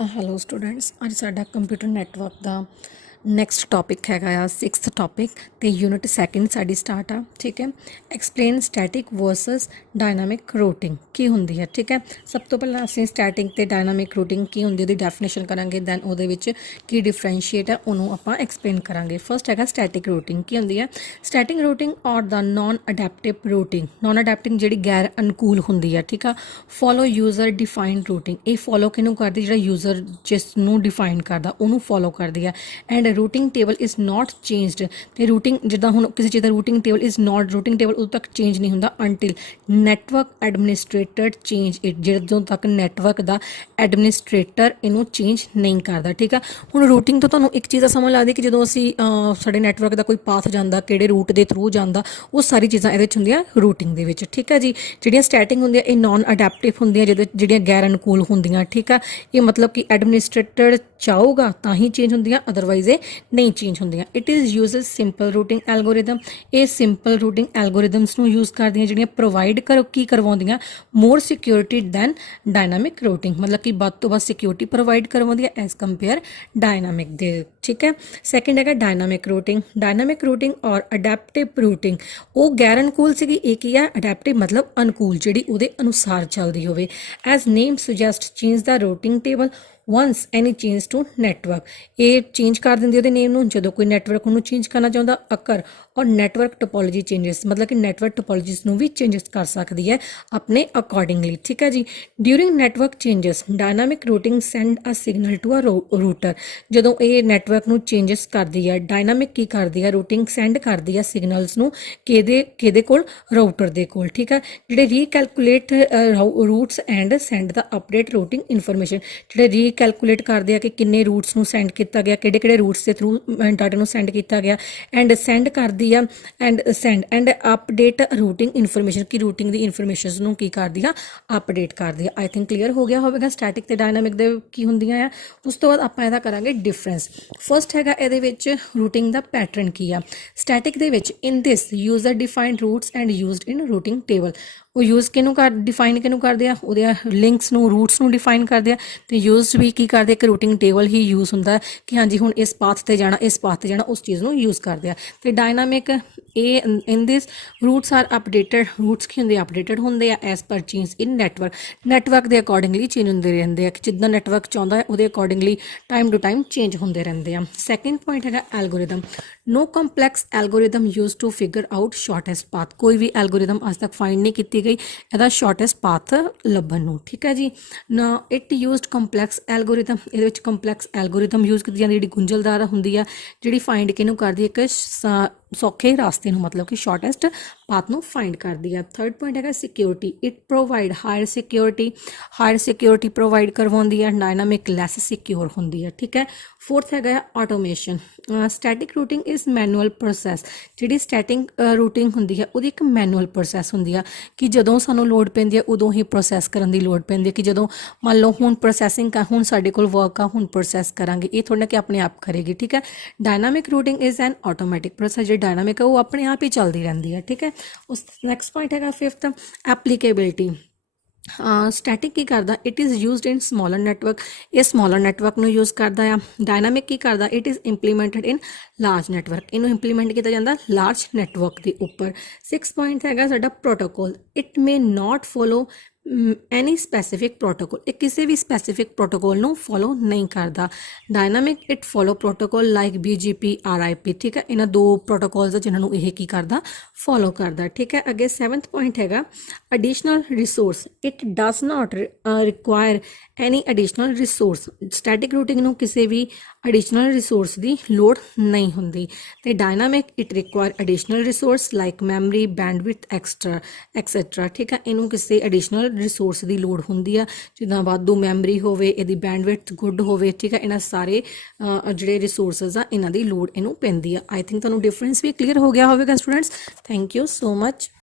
Hello students, ਅੱਜ ਸਾਡਾ computer network ਦਾ next topic ਹੈਗਾ ਆ 6th ਟੌਪਿਕ ਅਤੇ ਯੂਨਿਟ ਸੈਕਿੰਡ ਸਾਡੀ ਸਟਾਰਟ ਆ। ਠੀਕ ਹੈ, explain static versus dynamic routing ਕੀ ਹੁੰਦੀ ਹੈ। ਠੀਕ ਹੈ, ਸਭ ਤੋਂ ਪਹਿਲਾਂ ਅਸੀਂ ਸਟੈਟਿਕ ਅਤੇ ਡਾਇਨਾਮਿਕ ਰੂਟਿੰਗ ਕੀ ਹੁੰਦੀ ਉਹਦੀ ਡੈਫੀਨੇਸ਼ਨ ਕਰਾਂਗੇ, ਦੈਨ ਉਹਦੇ ਵਿੱਚ ਕੀ ਡਿਫਰੈਂਸ਼ੀਏਟ ਹੈ ਉਹਨੂੰ ਆਪਾਂ ਐਕਸਪਲੇਨ ਕਰਾਂਗੇ। ਫਸਟ ਹੈਗਾ ਸਟੈਟਿਕ ਰੂਟਿੰਗ ਕੀ ਹੁੰਦੀ ਹੈ। ਸਟੈਟਿਕ ਰੂਟਿੰਗ ਔਰ ਦਾ ਨੋਨ ਅਡੈਪਟਿਵ ਰੂਟਿੰਗ, ਨੋਨ ਅਡੈਪਟਿੰਗ ਜਿਹੜੀ ਗੈਰ ਅਨੁਕੂਲ ਹੁੰਦੀ ਹੈ। ਠੀਕ ਆ, ਫੋਲੋ ਯੂਜ਼ਰ ਡਿਫਾਈਨਡ ਰੂਟਿੰਗ, ਇਹ ਫੋਲੋ ਕਿਹਨੂੰ ਕਰਦੀ, ਜਿਹੜਾ ਯੂਜ਼ਰ ਜਿਸ ਨੂੰ ਡਿਫਾਈਨ ਕਰਦਾ ਉਹਨੂੰ ਫੋਲੋ ਕਰਦੀ ਹੈ। And routing table is not changed, ਅਤੇ ਰੂਟਿੰਗ ਜਿੱਦਾਂ ਹੁਣ ਕਿਸੇ ਚੀਜ਼ ਦਾ routing table is not, routing table ਉਦੋਂ ਤੱਕ ਚੇਂਜ ਨਹੀਂ ਹੁੰਦਾ until network administrator change it, ਜਦੋਂ ਤੱਕ ਨੈਟਵਰਕ ਦਾ ਐਡਮਿਨਿਸਟ੍ਰੇਟਰ ਇਹਨੂੰ ਚੇਂਜ ਨਹੀਂ ਕਰਦਾ। ਠੀਕ ਆ, ਹੁਣ ਰੂਟਿੰਗ ਤੋਂ ਤੁਹਾਨੂੰ ਇੱਕ ਚੀਜ਼ ਦਾ ਸਮਝ ਲੱਗਦੀ ਕਿ ਜਦੋਂ ਅਸੀਂ ਸਾਡੇ ਨੈਟਵਰਕ ਦਾ ਕੋਈ ਪਾਥ ਜਾਂਦਾ, ਕਿਹੜੇ ਰੂਟ ਦੇ ਥਰੂ ਜਾਂਦਾ, ਉਹ ਸਾਰੀ ਚੀਜ਼ਾਂ ਇਹਦੇ ਵਿੱਚ ਹੁੰਦੀਆਂ ਰੂਟਿੰਗ ਦੇ ਵਿੱਚ। ਠੀਕ ਹੈ ਜੀ, ਜਿਹੜੀਆਂ ਸਟੈਟਿਕ ਹੁੰਦੀਆਂ ਇਹ ਨੋਨ ਅਡੈਪਟਿਵ ਹੁੰਦੀਆਂ, ਜਿਹੜੀਆਂ ਗੈਰ ਅਨੁਕੂਲ ਹੁੰਦੀਆਂ। ਠੀਕ ਆ, ਇਹ ਮਤਲਬ ਕਿ ਐਡਮਿਨਿਸਟ੍ਰੇਟਰ ਚਾਹੂਗਾ ਤਾਂ ਹੀ ਚੇਂਜ ਹੁੰਦੀਆਂ, ਅਦਰਵਾਈਜ਼ ਇਹ ਨਹੀਂ ਚੇਂਜ ਹੁੰਦੀਆਂ। It is uses simple rooting algorithm, ਇਹ ਸਿੰਪਲ ਰੂਟਿੰਗ ਐਲਗੋਰਿਦਮਸ ਨੂੰ ਯੂਜ਼ ਕਰਦੀਆਂ ਜਿਹੜੀਆਂ ਪ੍ਰੋਵਾਈਡ ਕੀ ਕਰਵਾਉਂਦੀਆਂ ਮੋਰ ਸਿਕਿਉਰਿਟੀ ਦੈਨ ਡਾਇਨਾਮਿਕ ਰੂਟਿੰਗ, ਮਤਲਬ ਕਿ ਵੱਧ ਤੋਂ ਵੱਧ ਸਿਕਿਉਰਿਟੀ ਪ੍ਰੋਵਾਈਡ ਕਰਵਾਉਂਦੀਆਂ ਐਜ਼ ਕੰਪੇਅਰ ਡਾਇਨਾਮਿਕ ਦੇ। ਠੀਕ ਹੈ, ਸੈਕਿੰਡ ਹੈਗਾ ਡਾਇਨਾਮਿਕ ਰੂਟਿੰਗ। ਡਾਇਨਾਮਿਕ ਰੂਟਿੰਗ ਔਰ ਅਡੈਪਟਿਵ ਰੂਟਿੰਗ, ਉਹ ਗੈਰ ਅਨੁਕੂਲ ਸੀਗੀ, ਇਹ ਕੀ ਹੈ ਅਡੈਪਟਿਵ ਮਤਲਬ ਅਨੁਕੂਲ, ਜਿਹੜੀ ਉਹਦੇ ਅਨੁਸਾਰ ਚੱਲਦੀ ਹੋਵੇ। As name suggest change the routing table once any change to network, ਇਹ ਚੇਂਜ ਕਰ ਦਿੰਦੀ ਉਹਦੇ ਨੇਮ ਨੂੰ ਜਦੋਂ ਕੋਈ ਨੈਟਵਰਕ ਉਹਨੂੰ ਚੇਂਜ ਕਰਨਾ ਚਾਹੁੰਦਾ ਅਕਰ। ਔਰ ਨੈਟਵਰਕ ਟੋਪੋਲੋਜੀ ਚੇਂਜਸ, ਮਤਲਬ ਕਿ ਨੈਟਵਰਕ ਟੋਪੋਲੋਜੀਸ ਨੂੰ ਵੀ ਚੇਂਜਸ ਕਰ ਸਕਦੀ ਹੈ ਆਪਣੇ ਅਕੋਰਡਿੰਗਲੀ। ਠੀਕ ਹੈ ਜੀ, during network changes dynamic routing send a signal to a router, ਜਦੋਂ ਇਹ ਨੈਟਵਰਕ ਨੂੰ ਚੇਂਜਸ ਕਰਦੀ ਹੈ ਡਾਇਨਾਮਿਕ ਕੀ ਕਰਦੀ ਹੈ ਰੂਟਿੰਗ ਸੈਂਡ ਕਰਦੀ ਹੈ ਸਿਗਨਲਸ ਨੂੰ ਕਿਹਦੇ ਕੋਲ, ਰਾਊਟਰ ਦੇ ਕੋਲ। ਠੀਕ ਹੈ, ਜਿਹੜੇ recalculate routes and send the update routing information, ਜਿਹੜੇ ਰੀਕੈਲਕੂਲੇਟ ਕਰਦੇ ਆ ਕਿ ਕਿੰਨੇ ਰੂਟਸ ਨੂੰ ਸੈਂਡ ਕੀਤਾ ਗਿਆ, ਕਿਹੜੇ ਕਿਹੜੇ ਰੂਟਸ ਦੇ ਥਰੂ ਡਾਟਾ ਨੂੰ ਸੈਂਡ ਕੀਤਾ ਗਿਆ, ਐਂਡ ਸੈਂਡ ਕਰਦੀ ਆ and sand and update routing information, ਕਿ ਰੂਟਿੰਗ ਦੀ ਇਨਫੋਰਮੇਸ਼ਨ ਨੂੰ ਕੀ ਕਰਦੀ ਆ ਅਪਡੇਟ ਕਰਦੀ ਆ। ਆਈ ਥਿੰਕ ਕਲੀਅਰ ਹੋ ਗਿਆ ਹੋਵੇਗਾ ਸਟੈਟਿਕ ਤੇ ਡਾਇਨਾਮਿਕ ਦੇ ਕੀ ਹੁੰਦੀਆਂ ਆ। ਉਸ ਤੋਂ ਬਾਅਦ ਆਪਾਂ ਇਹਦਾ ਕਰਾਂਗੇ ਡਿਫਰੈਂਸ। ਫਸਟ ਹੈਗਾ ਇਹਦੇ ਵਿੱਚ ਰੂਟਿੰਗ ਦਾ ਪੈਟਰਨ ਕੀ ਆ। ਸਟੈਟਿਕ ਦੇ ਵਿੱਚ in this user defined routes and used in routing table, ਉਹ ਯੂਜ਼ ਕਿਹਨੂੰ ਡਿਫਾਈਨ ਕਿਹਨੂੰ ਕਰਦੇ ਆ, ਉਹਦੇ ਲਿੰਕਸ ਨੂੰ ਰੂਟਸ ਨੂੰ ਡਿਫਾਈਨ ਕਰਦੇ ਆ, ਅਤੇ ਯੂਜ਼ਡ ਵੀ ਕੀ ਕਰਦੇ ਇੱਕ ਰੂਟਿੰਗ ਟੇਬਲ ਹੀ ਯੂਜ਼ ਹੁੰਦਾ ਕਿ ਹਾਂਜੀ ਹੁਣ ਇਸ ਪਾਥ 'ਤੇ ਜਾਣਾ, ਇਸ ਪਾਥ 'ਤੇ ਜਾਣਾ, ਉਸ ਚੀਜ਼ ਨੂੰ ਯੂਜ਼ ਕਰਦੇ ਆ। ਅਤੇ ਡਾਇਨਾਮਿਕ ਇਹ in this routes are updated, routes ਕੀ ਹੁੰਦੇ ਅਪਡੇਟਡ ਹੁੰਦੇ ਆ as per change in network ਦੇ ਅਕੋਰਡਿੰਗਲੀ ਚੇਂਜ ਹੁੰਦੇ ਰਹਿੰਦੇ ਆ, ਕਿ ਜਿੱਦਾਂ ਨੈਟਵਰਕ ਚਾਹੁੰਦਾ ਹੈ ਉਹਦੇ accordingly time to time change ਹੁੰਦੇ ਰਹਿੰਦੇ ਆ। ਸੈਕਿੰਡ ਪੁਆਇੰਟ ਹੈਗਾ algorithm. No complex algorithm use to figure out shortest path, ਕੋਈ ਵੀ ਐਲਗੋਰਿਦਮ ਅੱਜ ਤੱਕ ਫਾਈਂਡ ਨਹੀਂ ਕੀਤੀ ਗਈ ਇਹਦਾ ਸ਼ਾਰਟੈਸਟ ਪਾਥ ਲੱਭਣ ਨੂੰ। ਠੀਕ ਹੈ ਜੀ, ਨਾ ਇਟ ਯੂਜ਼ਡ ਕੰਪਲੈਕਸ ਐਲਗੋਰਿਦਮ, ਇਹਦੇ ਵਿੱਚ ਕੰਪਲੈਕਸ ਐਲਗੋਰਿਦਮ ਯੂਜ਼ ਕੀਤੀ ਜਾਂਦੀ ਜਿਹੜੀ ਗੁੰਝਲਦਾਰ ਹੁੰਦੀ ਆ, ਜਿਹੜੀ ਫਾਈਂਡ ਕਿਹਨੂੰ ਕਰਦੀ ਇੱਕ ਸੌਖੇ ਰਾਸਤੇ ਨੂੰ, ਮਤਲਬ ਕਿ ਸ਼ਾਰਟੈਸਟ ਪਾਥ ਨੂੰ ਫਾਈਂਡ ਕਰਦੀ ਆ। ਥਰਡ ਪੁਆਇੰਟ ਹੈਗਾ security. It provide higher security provide ਕਰਵਾਉਂਦੀ ਹੈ, ਡਾਇਨਾਮਿਕ ਲੈਸ ਸਿਕਿਉਰ ਹੁੰਦੀ ਹੈ। ਠੀਕ ਹੈ, ਫੋਰਥ ਹੈਗਾ automation. Static rooting is manual process, ਜਿਹੜੀ ਸਟੈਟਿਕ ਰੂਟਿੰਗ ਹੁੰਦੀ ਹੈ ਉਹਦੀ ਇੱਕ ਮੈਨੂਅਲ ਪ੍ਰੋਸੈਸ ਹੁੰਦੀ ਆ, ਕਿ ਜਦੋਂ ਸਾਨੂੰ ਲੋੜ ਪੈਂਦੀ ਹੈ ਉਦੋਂ ਹੀ ਪ੍ਰੋਸੈਸ ਕਰਨ ਦੀ ਲੋੜ ਪੈਂਦੀ ਹੈ, ਕਿ ਜਦੋਂ ਮੰਨ ਲਓ ਹੁਣ ਪ੍ਰੋਸੈਸਿੰਗ ਹੁਣ ਸਾਡੇ ਕੋਲ ਵਰਕ ਆ, ਹੁਣ ਪ੍ਰੋਸੈਸ ਕਰਾਂਗੇ, ਇਹ ਥੋੜ੍ਹਾ ਕਿ ਆਪਣੇ ਆਪ ਕਰੇਗੀ। ਠੀਕ ਹੈ, dynamic rooting is an automatic process, ਜਿਹੜੀ ਡਾਇਨਾਮਿਕ ਹੈ ਉਹ ਆਪਣੇ ਆਪ ਹੀ ਚੱਲਦੀ ਰਹਿੰਦੀ ਹੈ। ਠੀਕ ਹੈ, ਉਸ ਨੈਕਸਟ ਪੁਆਇੰਟ ਹੈਗਾ ਫਿਫਥ ਐਪਲੀਕੇਬਿਲਿਟੀ। ਸਟੈਟਿਕ ਕੀ ਕਰਦਾ, it is used in smaller network, ਇਹ ਸਮਾਲਰ ਨੈਟਵਰਕ ਨੂੰ ਯੂਜ਼ ਕਰਦਾ ਆ। ਡਾਇਨਾਮਿਕ ਕੀ ਕਰਦਾ, it is implemented in large network, ਇਹਨੂੰ ਇੰਪਲੀਮੈਂਟ ਕੀਤਾ ਜਾਂਦਾ ਲਾਰਜ ਨੈਟਵਰਕ ਦੇ ਉੱਪਰ। 6 ਪੁਆਇੰਟ ਹੈਗਾ ਸਾਡਾ protocol. It may not follow any specific protocol, ਇਹ ਕਿਸੇ ਵੀ ਸਪੈਸੀਫਿਕ ਪ੍ਰੋਟੋਕੋਲ ਨੂੰ ਫੋਲੋ ਨਹੀਂ ਕਰਦਾ। Dynamic it follow protocol like BGP RIP। ਠੀਕ ਹੈ, ਇਹਨਾਂ ਦੋ ਪ੍ਰੋਟੋਕੋਲਸ ਆ ਜਿਨ੍ਹਾਂ ਨੂੰ ਇਹ ਕੀ ਕਰਦਾ ਫੋਲੋ ਕਰਦਾ। ਠੀਕ ਹੈ, ਅੱਗੇ 7th ਪੁਆਇੰਟ ਹੈਗਾ additional resource. It does not require any additional resource, static rooting ਨੂੰ ਕਿਸੇ ਵੀ ਐਡੀਸ਼ਨਲ ਰਿਸੋਰਸ ਦੀ ਲੋੜ ਨਹੀਂ ਹੁੰਦੀ। ਅਤੇ dynamic it require additional resource like memory bandwidth etcetera. ਠੀਕ ਹੈ, ਇਹਨੂੰ ਕਿਸੇ ਐਡੀਸ਼ਨਲ ਰਿਸੋਰਸ ਦੀ ਲੋੜ ਹੁੰਦੀ ਆ, ਜਿੱਦਾਂ ਵਾਧੂ ਮੈਮਰੀ ਹੋਵੇ, ਇਹਦੀ ਬੈਂਡਵਿਡਥ ਗੁੱਡ ਹੋਵੇ। ਠੀਕ ਹੈ, ਇਹਨਾਂ ਸਾਰੇ ਜਿਹੜੇ ਰਿਸੋਰਸਿਸ ਆ ਇਹਨਾਂ ਦੀ ਲੋੜ ਇਹਨੂੰ ਪੈਂਦੀ ਆ। ਆਈ ਥਿੰਕ ਤੁਹਾਨੂੰ ਡਿਫਰੈਂਸ ਵੀ ਕਲੀਅਰ ਹੋ ਗਿਆ ਹੋਵੇਗਾ students. Thank you so much.